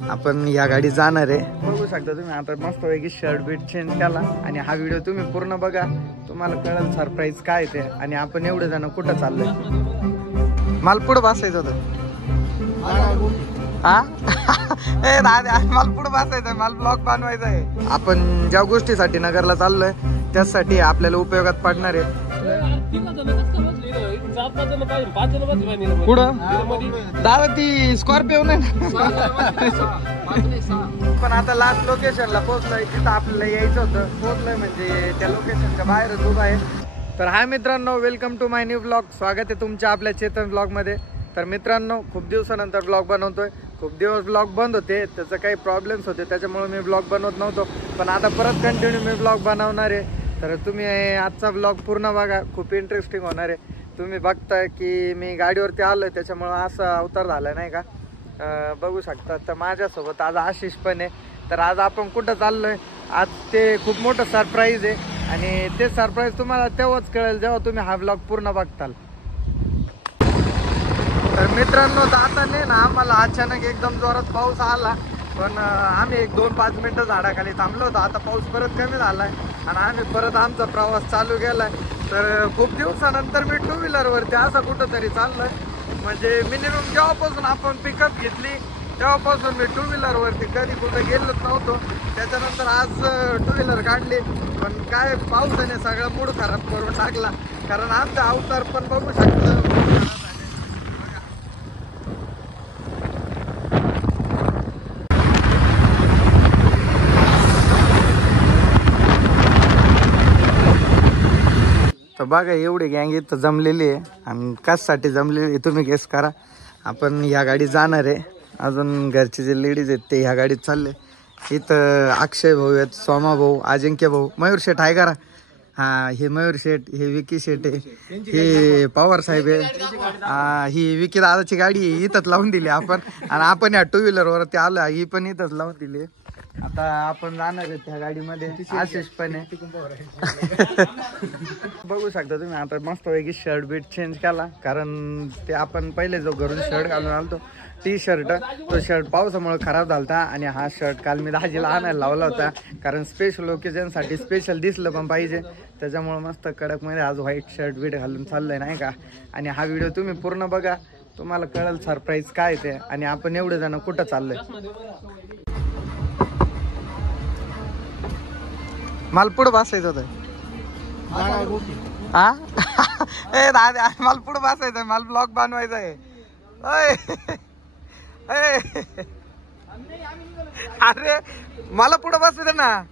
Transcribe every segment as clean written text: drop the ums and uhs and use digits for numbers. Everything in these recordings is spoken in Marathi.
आपण या गाडी जाणार आहे. बघू शकता तुम्ही आता मस्त पैकी शर्ट बीट चेंज केला आणि हा व्हिडिओ तुम्ही पूर्ण बघा, तुम्हाला कळेल सरप्राईज काय ते आणि आपण एवढे जण कुठं चाललोय. मला पुढं बसायचं होतं हा ए दादा, मला पुढं बसायचं, मला ब्लॉग बनवायचा आहे. आपण ज्या गोष्टीसाठी नगरला चाललोय त्यासाठी आपल्याला उपयोगात पडणार आहे. पुढं दादा ती स्कॉर्पिओ नाही पण आता लास्ट लोकेशनला पोहोचलोय जिथं आपल्याला यायचं होतं. पोहोचलोय म्हणजे त्या लोकेशनच्या बाहेरच उभा आहे. तर हाय मित्रांनो, welcome to my new blog. स्वागत आहे तुमच्या आपल्या चेतन ब्लॉग मध्ये. तर मित्रांनो, खूप दिवसानंतर ब्लॉग बनवतोय. खूप दिवस ब्लॉग बंद होते, त्याचं काही प्रॉब्लेम्स होते, त्याच्यामुळे मी ब्लॉग बनवत नव्हतो. पण आता परत कंटिन्यू मी ब्लॉग बनवणार आहे. तर तुम्ही आजचा ब्लॉग पूर्ण बघा, खूप इंटरेस्टिंग होणार आहे. तुम्ही बघताय की मी गाडीवरती आलोय, त्याच्यामुळं असा अवतार झाला नाही का, बघू शकता. तर माझ्यासोबत आज आशिष पण आहे. तर आज आपण कुठं चाललोय, आज ते खूप मोठं सरप्राईज आहे आणि ते सरप्राईज तुम्हाला तेव्हाच कळेल जेव्हा तुम्ही हा ब्लॉग पूर्ण बघताल. तर मित्रांनो, जाताना ना आम्हाला अचानक एकदम जोरात पाऊस आला, पण आम्ही 2-5 मिनिटं झाडाखाली थांबलो होतो. आता पाऊस परत कमी झालाय आणि आम्ही परत आमचा प्रवास चालू केलाय. तर खूप दिवसानंतर मी 2 व्हीलरवरती असं कुठं तरी चाललोय. म्हणजे मिनिमम जेव्हापासून आपण पिकअप घेतली तेव्हापासून मी 2 व्हीलरवरती कधी कुठं गेलोच नव्हतो. त्याच्यानंतर आज 2 व्हीलर काढली, पण काय पावसाने सगळा मूड खराब करून टाकला. कारण आमचा अवतार पण बघू शकतो. तर बघा, एवढी गँग इथं जमलेली आहे आणि कशासाठी जमलेली आहे तुम्ही गेस करा. आपण ह्या गाडीत जाणार आहे. अजून घरचे जे लेडीज आहेत ते ह्या गाडीत चालले. इथं अक्षय भाऊ आहेत, सोमा भाऊ, अजिंक्य भाऊ, मयूर शेठ आहे करा. हा, हे मयूर शेठ, हे विकी शेठ आहे, हे पवार साहेब आहे. ही विकी दादाची गाडी इथंच लावून दिली आपण आणि आपण या 2 व्हीलरवरती आलो, ही पण इथंच लावून दिली. आता आपण जाणार आहे त्या गाडीमध्ये. आशिष पण आहे बघू शकता तुम्ही. आता मस्त पैकी शर्ट बीट चेंज केला, कारण ते आपण पहिले जो घरून शर्ट घालून आलतो टी शर्ट, तो शर्ट पावसामुळे खराब झालता आणि हा शर्ट काल मी दाजीला आणायला लावला होता, कारण स्पेशल ओकेजनसाठी स्पेशल दिसलं पण पाहिजे. त्याच्यामुळे मस्त कडक मध्ये आज व्हाईट शर्ट बीट घालून चाललंय नाही का. आणि हा व्हिडिओ तुम्ही पूर्ण बघा, तुम्हाला कळेल सरप्राईज काय ते आणि आपण एवढे जण कुठं चाललोय. मला पुढं बसायचं होतं हा ए दादा, मला पुढं बसायचं, मला ब्लॉग बनवायचा आहे. अरे मला पुढं बसायचं ना.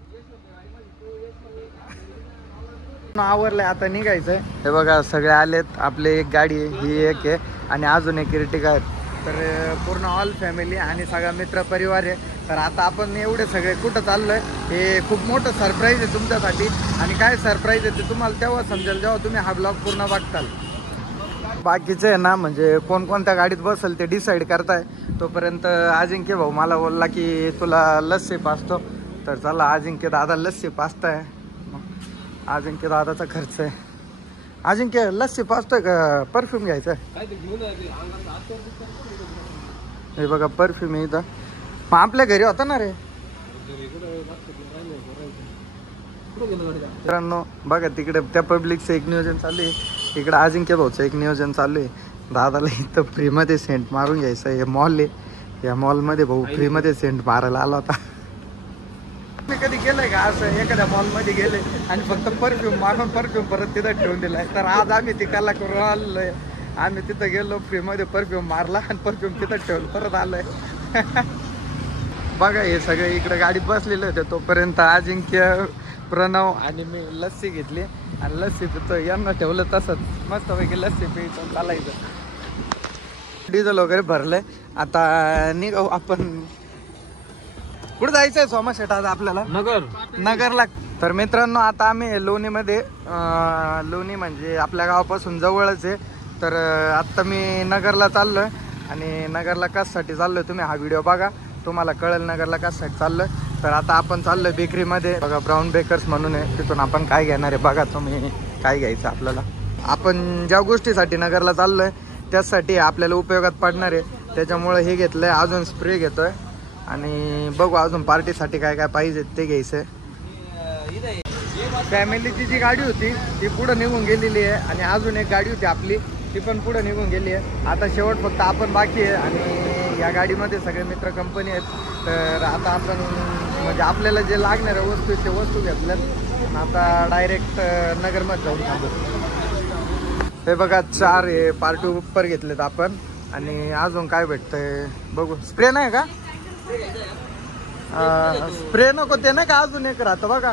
आवरलंय, आता निघायचंय. हे बघा सगळे आलेत. आपले एक गाडी आहे, ही एक आहे आणि अजून एक इर्टिगा आहेत. तर पूर्ण ऑल फॅमिली आणि सगळा मित्र परिवार आहे. तर आता आपण एवढे सगळे कुठं चाललोय, हे खूप मोठं सरप्राईज आहे तुमच्यासाठी. आणि काय सरप्राईज आहे ते तुम्हाला तेव्हा समजेल जेव्हा तुम्ही हा ब्लॉग पूर्ण बघताल. बाकीचे आहे ना, म्हणजे कोणकोणत्या गाडीत बसेल ते डिसाईड करताय. तोपर्यंत अजिंक्य भाऊ मला बोलला की तुला लस्सी पाजतो. तर चला, अजिंक्य दादा लस्सी पाजताय. अजिंक्य दादाचा खर्च आहे. अजिंक्य लस्सी पाजतोय का परफ्यूम घ्यायचं? हे बघा परफ्यूम आहे इथं. मग आपल्या घरी होता ना रे. मित्रांनो बघा, तिकडे त्या पब्लिकचं एक नियोजन चालू आहे, इकडे अजिंक्य भाऊचं एक नियोजन चालू आहे. दादाला इथं फ्रीमध्ये सेंट मारून घ्यायचं. हे मॉल आहे, या मॉलमध्ये भाऊ फ्रीमध्ये सेंट मारायला आला होता. मी कधी केलंय का असं, एखाद्या मॉलमध्ये गेले आणि फक्त परफ्यूम मारून परफ्यूम परत तिथं ठेवून दिलाय? तर आज आम्ही ती कला करून आलोय. आम्ही तिथं गेलो, फ्रीमध्ये परफ्यूम मारला आणि परफ्यूम तिथं ठेवून परत आलोय. बघा, हे सगळे इकडे गाडीत बसलेले होते. तोपर्यंत अजिंक्य, प्रणव आणि मी लस्सी घेतली आणि लस्सी पितो. यांना ठेवलं तसंच मस्तपैकी लस्सी पितो, चालायचं. डिझेल वगैरे भरलंय. आता निघाऊ आपण. कुठं जायचंय सोमा शेठ आज आपल्याला? नगरला. तर मित्रांनो, आता आम्ही लोणीमध्ये, लोणी म्हणजे आपल्या गावापासून जवळच आहे. तर आत्ता मी नगरला चाललोय आणि नगरला कशासाठी चाललोय तुम्ही हा व्हिडिओ बघा, तुम्हाला कळेल नगरला कशासाठी चाललोय. तर आता आपण चाललोय बेकरीमध्ये. बघा, ब्राऊन बेकर्स म्हणून आहे, तिथून आपण काय घेणार आहे बघा तुम्ही. काय घ्यायचं आपल्याला, आपण ज्या गोष्टीसाठी नगरला चाललोय त्यासाठी आपल्याला उपयोगात पडणार आहे. त्याच्यामुळे हे घेतलंय. अजून स्प्रे घेतोय आणि बघू अजून पार्टीसाठी काय काय पाहिजे ते घ्यायचं. फॅमिलीची जी गाडी होती ती पुढं निघून गेलेली आहे आणि अजून एक गाडी होती आपली ती पण पुढं निघून गेली आहे. आता शेवट फक्त आपण बाकी आहे आणि या गाडीमध्ये सगळे मित्र कंपनी आहेत. तर आता आपण म्हणजे आपल्याला जे लागणाऱ्या वस्तू आहेत ते वस्तू घेतल्यात. आता डायरेक्ट नगरमध्ये जाऊन थांबू. हे बघा 4 हे पार्टी उपर घेतलेत आपण. आणि अजून काय भेटतंय बघू. स्प्रे नाही का? स्प्रे नको ते नाही का अजून एक राहतं बघा.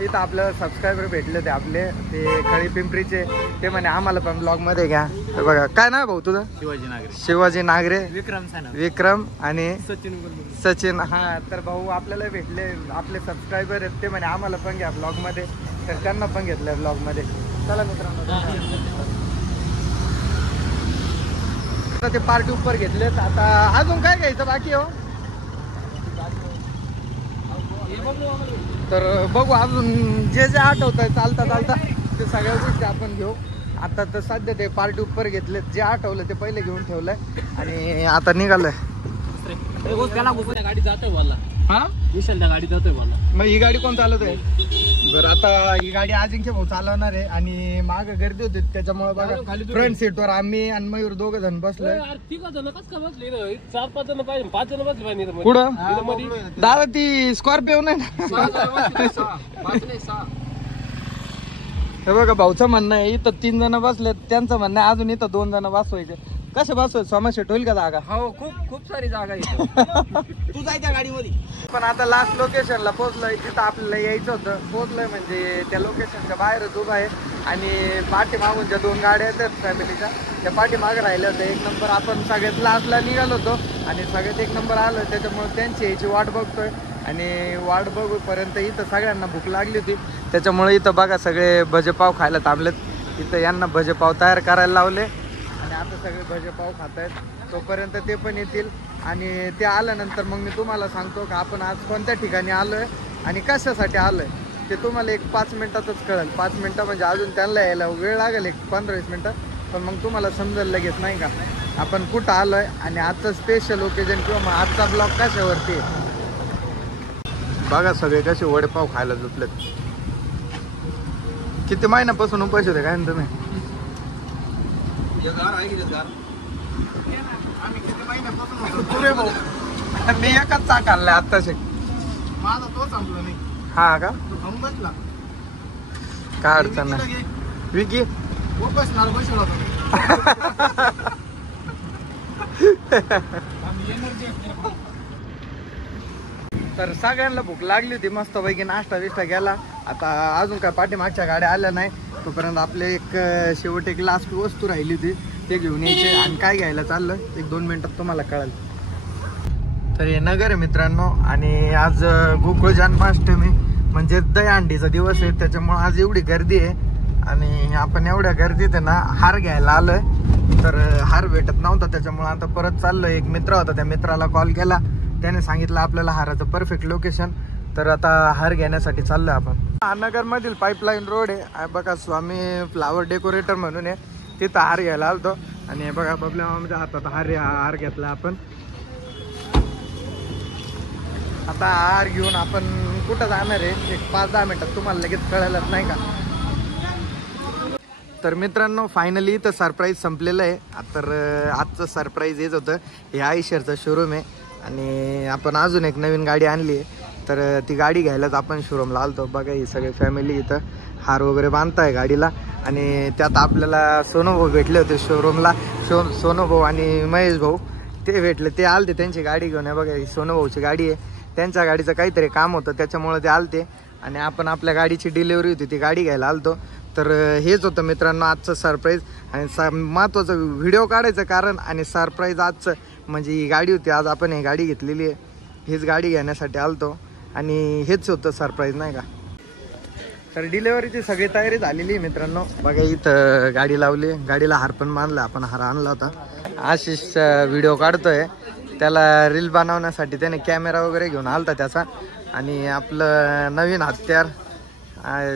इथं आपल्याला सबस्क्रायबर भेटले ते आपले ते खळी पिंपरीचे. ते म्हणे आम्हाला पण ब्लॉग मध्ये घ्या. तर बघा काय नाव भाऊ तुझं? शिवाजी नागरे. विक्रम आणि सचिन. हा तर भाऊ आपल्याला भेटले आपले सबस्क्रायबर आहेत. ते म्हणे आम्हाला पण घ्या ब्लॉग मध्ये. तर त्यांना पण घेतलं ब्लॉग मध्ये. चला मित्रांनो आता ते पार्टी उपर घेतलेत. आता अजून काय घ्यायचं बाकी हो? तर बघू अजून जे जे आठवत आहे चालता चालता ते सगळ्या गोष्टी आपण घेऊ. आता तर सध्या ते पार्टी उपर घेतले. जे आठवलं ते पहिले घेऊन ठेवलंय आणि आता निघालंय. गाडी जातोय मला. हा विशाल त्या गाडी जातोय मला. मग ही गाडी कोण चालवत आहे? बरं आता ही गाडी अजिंक्य भाऊ चालवणार आहे आणि माग गर्दी होती त्याच्यामुळे बघा फ्रंट सीटवर आम्ही आणि मयूर 2 जण बसलोय. 4-5 जण पाहिजे. 5 जण बसले पाहिजे. कुठं दादा ती स्कॉर्पिओ नाही ना? हे बघा भाऊचं म्हणणं आहे इथं 3 जण बसले. त्यांचं म्हणणं आहे अजून इथं 2 जण बसवायचे. कसे बसवायचे? समस्या होईल का जागा? हो खूप सारी जागा आहे. तू जायच्या गाडीमध्ये. पण आता लास्ट लोकेशनला पोहोचलोय. तिथं आपल्याला यायचं होतं. पोहोचलोय म्हणजे त्या लोकेशनच्या बाहेरच उभा आहे आणि पाठीमागून ज्या 2 गाड्या आहेत फॅमिलीच्या त्या पाठीमागे राहिल्या होत्या. 1 नंबर आपण सगळ्यात लास्टला निघालो होतो आणि सगळ्यात 1 नंबर आलो. त्याच्यामुळे त्यांची यायची वाट बघतोय आणि वाट बघूपर्यंत इथं सगळ्यांना भूक लागली होती. त्याच्यामुळे इथं बघा सगळे भजेपाव खायला थांबलेत. इथं यांना भजेपाव तयार करायला लावले आणि आता सगळे भजेपाव खात आहेत. तोपर्यंत ते पण येतील आणि ते आल्यानंतर मग मी तुम्हाला सांगतो का आपण आज कोणत्या ठिकाणी आलोय आणि कशासाठी आलोय ते तुम्हाला एक 5 मिनिटातच कळेल. 5 मिनिटं म्हणजे अजून त्यांना यायला वेळ लागेल, एक 15-20 मिनिटं. पण मग तुम्हाला समजेल लगेच नाही का आपण कुठं आलोय आणि आजचं स्पेशल ओकेजन किंवा मग आजचा ब्लॉग कशावरती. बघा सगळे कसे वडेपाव खायला जुटलेत. किती महिन्यापासून उपाशी होते काय तुम्ही? मी एकच चाक आणलाय आत्ताच. माझा तो संपला नाही. हा का? बसला काय अडचण नाही. विकी बसणार बसला तर सगळ्यांना भूक लागली होती. मस्तपैकी नाश्ता बिष्टा गेला. आता अजून काय पाठीमागच्या गाड्या आल्या नाही तोपर्यंत आपले एक शेवट एक लास्ट वस्तू राहिली होती ते घेऊन यायचे. आणि काय घ्यायला चाललं 1-2 मिनिटात तुम्हाला कळेल. तर हे नगर आहे मित्रांनो आणि आज गोकुळ जन्माष्टमी म्हणजे दहीहंडीचा दिवस आहे. त्याच्यामुळे आज एवढी गर्दी आहे आणि आपण एवढ्या गर्दीत आहे ना हार घ्यायला आलोय. तर हार भेटत नव्हता त्याच्यामुळे आता परत चाललोय. एक मित्र होता त्या मित्राला कॉल केला. त्याने सांगितलं आपल्याला हाराचं परफेक्ट लोकेशन. तर आता हार घेण्यासाठी चाललोय आपण. नगर मधील पाईपलाईन रोड आहे बघा. स्वामी फ्लावर डेकोरेटर म्हणून आहे. तिथं हार घ्यायला आलतो आणि बघा बबल्या मामाच्या हातात हार घेतला आपण. आता हार घेऊन आपण कुठं जाणार आहे एक 5-10 मिनिटात तुम्हाला लगेच कळायलाच नाही का. तर मित्रांनो फायनली इथं सरप्राईज संपलेलं आहे. तर आजचं सरप्राईज हेच होतं. हे आयशरचं शोरूम आहे आणि आपण अजून एक नवीन गाडी आणली आहे. तर ती गाडी घ्यायलाच आपण शोरूमला आलतो. बघा ही सगळी फॅमिली इथं हार वगैरे बांधताय गाडीला आणि त्यात आपल्याला सोनूभाऊ भेटले होते शोरूमला. सोनूभाऊ आणि महेश भाऊ ते भेटले. ते आलते त्यांची गाडी घेऊन. बघा ही सोनूभाऊची गाडी आहे. त्यांच्या गाडीचं काहीतरी काम होतं त्याच्यामुळे ते आलते आणि आपण आपल्या गाडीची डिलिव्हरी होती ती गाडी घ्यायला आलतो. तर हेच होतं मित्रांनो आजचं सरप्राईज आणि महत्त्वाचं व्हिडिओ काढायचं कारण आणि सरप्राईज आजचं म्हणजे ही गाडी होती. आज आपण ही गाडी घेतलेली आहे. हीच गाडी घेण्यासाठी आलतो आणि हेच होतं सरप्राईज नाही का. तर डिलेवरीची सगळी तयारी झालेली आहे मित्रांनो. बघा इथं गाडी लावली. गाडीला हार पण बांधला. आपण हार आणला होता. आशिष व्हिडिओ काढतोय. त्याला रील बनवण्यासाठी त्याने कॅमेरा वगैरे घेऊन आलता त्याचा. आणि आपलं नवीन हत्यार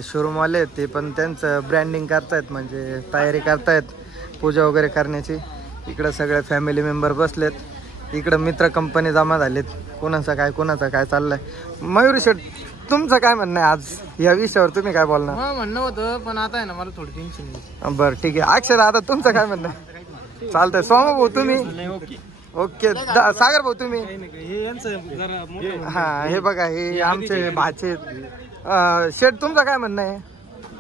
शोरूमवाले ते पण त्यांचं ब्रँडिंग करतायत म्हणजे तयारी करतायत पूजा वगैरे करण्याची. इकडं सगळे फॅमिली मेंबर बसलेत. इकडं मित्र कंपनी जमा झालेत, कोणाचं काय चाललंय. मयूर शेठ, तुमचं काय म्हणणं आहे आज या विषयावर, तुम्ही काय बोलणार? म्हणणं होतं पण आता आहे ना मला थोडी टेन्शन. बरं ठीक आहे. अक्षर आता तुमचं काय म्हणणं आहे? चालतंय. सोमा भाऊ तुम्ही? ओके. सागर भाऊ तुम्ही? हा हे बघा हे आमचे भाचे. शेठ तुमचं काय म्हणणं आहे?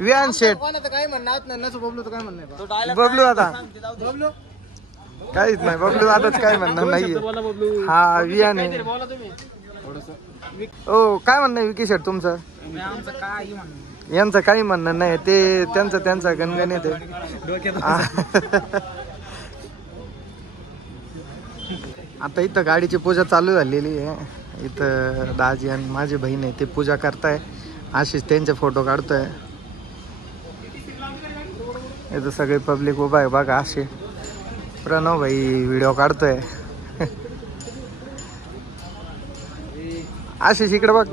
विहान शेठ. काय म्हणणार बबलू काय म्हणणं? बबलू आता बबलू काहीच नाही. बबलू आताच काय म्हणणार नाहीये. हा विहान आहे. ओ काय म्हणणं आहे विकी शेठ तुमचं? यांचं काही म्हणणं नाही, ते त्यांचा गणगण येते. आता इथं गाडीची पूजा चालू झालेली आहे. इथं दाजी आणि माझी बहीण आहे ते पूजा करताय. आशिष त्यांचे फोटो काढतोय. इथं सगळे पब्लिक उभा आहे बघा. असे प्रणव भाई व्हिडिओ काढतोय. आशिष इकडे बघ.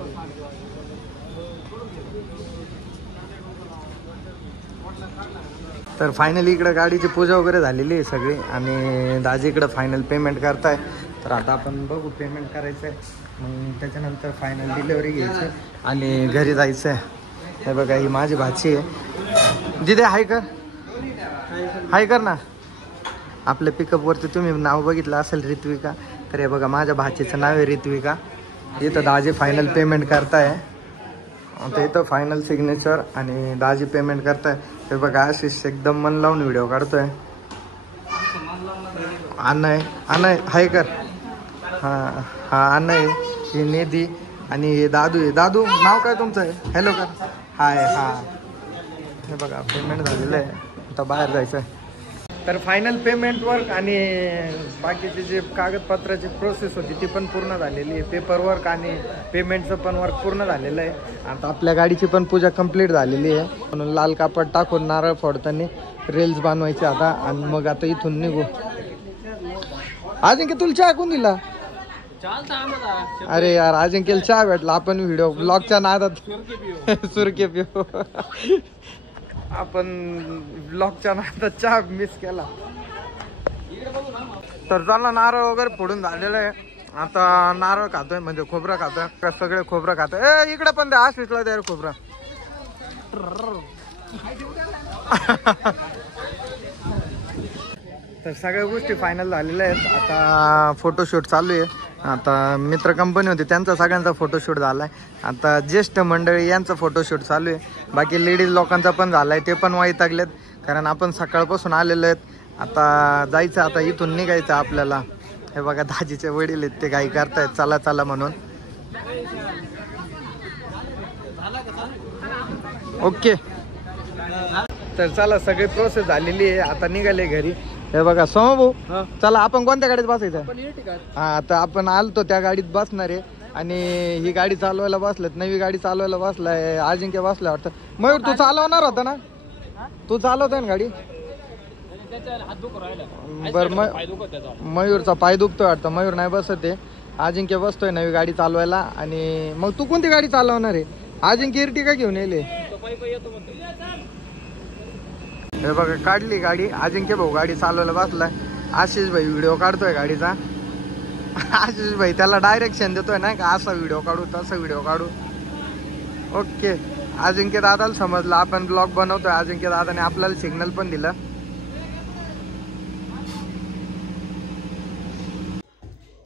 तर फायनली इकडे गाडीची पूजा वगैरे झालेली आहे सगळी आणि दाजी इकडे फायनल पेमेंट करताय. तर आता आपण बघू पेमेंट करायचं आहे, मग त्याच्यानंतर फायनल डिलिव्हरी घ्यायची आणि घरी जायचं आहे. हे बघा ही माझी भाची आहे. दिदे हाय कर ना. आपल्या पिकअपवरती तुम्ही नाव बघितलं असेल ऋत्विका, तर हे बघा माझ्या भाचीचं नाव आहे ऋत्विका. इथं दाजी फायनल पेमेंट करताय. आता इथं फायनल सिग्नेचर आणि दाजी पेमेंट करताय. हे बघा आशिष एकदम मन लावून व्हिडिओ काढतोय. अनय हाय कर. हा अनय, ही निधी आणि हे दादू आहे. दादू नाव काय तुमचं आहे? हॅलो कर. हाय. हा हे बघा पेमेंट झालेलं आहे. आता बाहेर जायचं आहे. तर फायनल पेमेंट वर्क आणि बाकीचे जे कागदपत्राची प्रोसेस होती ती पण पूर्ण झालेली आहे. पेपर वर्क आणि पेमेंटचं पण वर्क पूर्ण झालेलं आहे. आता आपल्या गाडीची पण पूजा कंप्लीट झालेली आहे. म्हणून लाल कापड टाकून नारळ फोडताना रेल्स बांधवायचे आता. आणि मग आता इथून निघू. अजिंक्य तुला चहा कोण दिला? अरे यार अजिंक्यला चहा भेटला. आपण व्हिडिओ ब्लॉगच्या नादात सुरके पिऊ. आपण ब्लॉगच्या नादात चहा मिस केला. तर चला नारळ वगैरे फोडून झालेलं आहे. आता नारळ खातोय म्हणजे खोबरं खातोय. सगळे खोबरं खातोय. इकडे पण द्या आशिषला द्या खोबरं. तर सगळ्या गोष्टी फायनल झालेल्या आहेत. आता फोटोशूट चालू आहे. आता मित्र कंपनी होती त्यांचा सगळ्यांचा फोटोशूट झाला आहे. आता ज्येष्ठ मंडळी यांचं फोटोशूट चालू आहे. बाकी लेडीज लोकांचा पण झाला आहे. ते पण वैतागलेत कारण आपण सकाळपासून आलेलो आहेत. आता जायचं, आता इथून निघायचं आपल्याला. हे बघा दाजीचे वडील आहेत ते घाई करतायत चला म्हणून. ओके तर चला सगळी प्रोसेस झालेली आहे. आता निघाले घरी. हे बघा सोमा भाऊ चला आपण कोणत्या गाडीत बसायचं? हा तर आपण आलतो त्या गाडीत बसणार आहे. आणि ही गाडी चालवायला बसलेत, नवी गाडी चालवायला बसलाय अजिंक्य बसलाय वाटतं. मयूर तू चालवणार होता ना? तू चालवतोय ना गाडी? बरं मयूरचा पाय दुखतोय वाटतं. मयूर नाही बसत आहे. अजिंक्य बसतोय नवी गाडी चालवायला. आणि मग तू कोणती गाडी चालवणार आहे? अजिंक्य इर्टिगा घेऊन येले. हे बघा काढली गाडी. अजिंक्य भाऊ गाडी चालवायला बसलाय. आशिष भाई व्हिडिओ काढतोय गाडीचा. आशिष भाई त्याला डायरेक्शन देतोय ना का असा व्हिडिओ काढू तसा व्हिडिओ काढू. ओके अजिंक्य दादाला समजलं आपण ब्लॉग बनवतोय. अजिंक्य दादाने आपल्याला सिग्नल पण दिलं.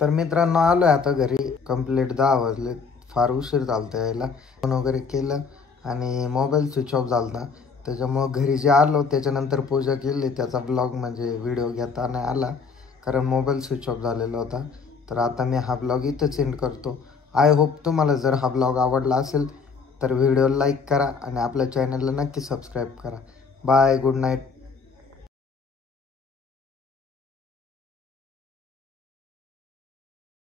तर मित्रांनो आलोय आता घरी. कंप्लीट 10 वाजले. फार उशीर झालता यायला. फोन वगैरे केलं आणि मोबाईल स्विच ऑफ झालता. त्याच्यामुळं घरी जे आलो त्याच्यानंतर पूजा केली. त्याचा ब्लॉग म्हणजे व्हिडिओ घेता नाही आला कारण मोबाईल स्विच ऑफ झालेला होता. तर आता मी हा ब्लॉग इथंच एंड करतो. आय होप तुम्हाला जर हा ब्लॉग आवडला असेल तर व्हिडिओ लाईक करा आणि आपल्या चॅनलला नक्की सबस्क्राईब करा. Bye, good night.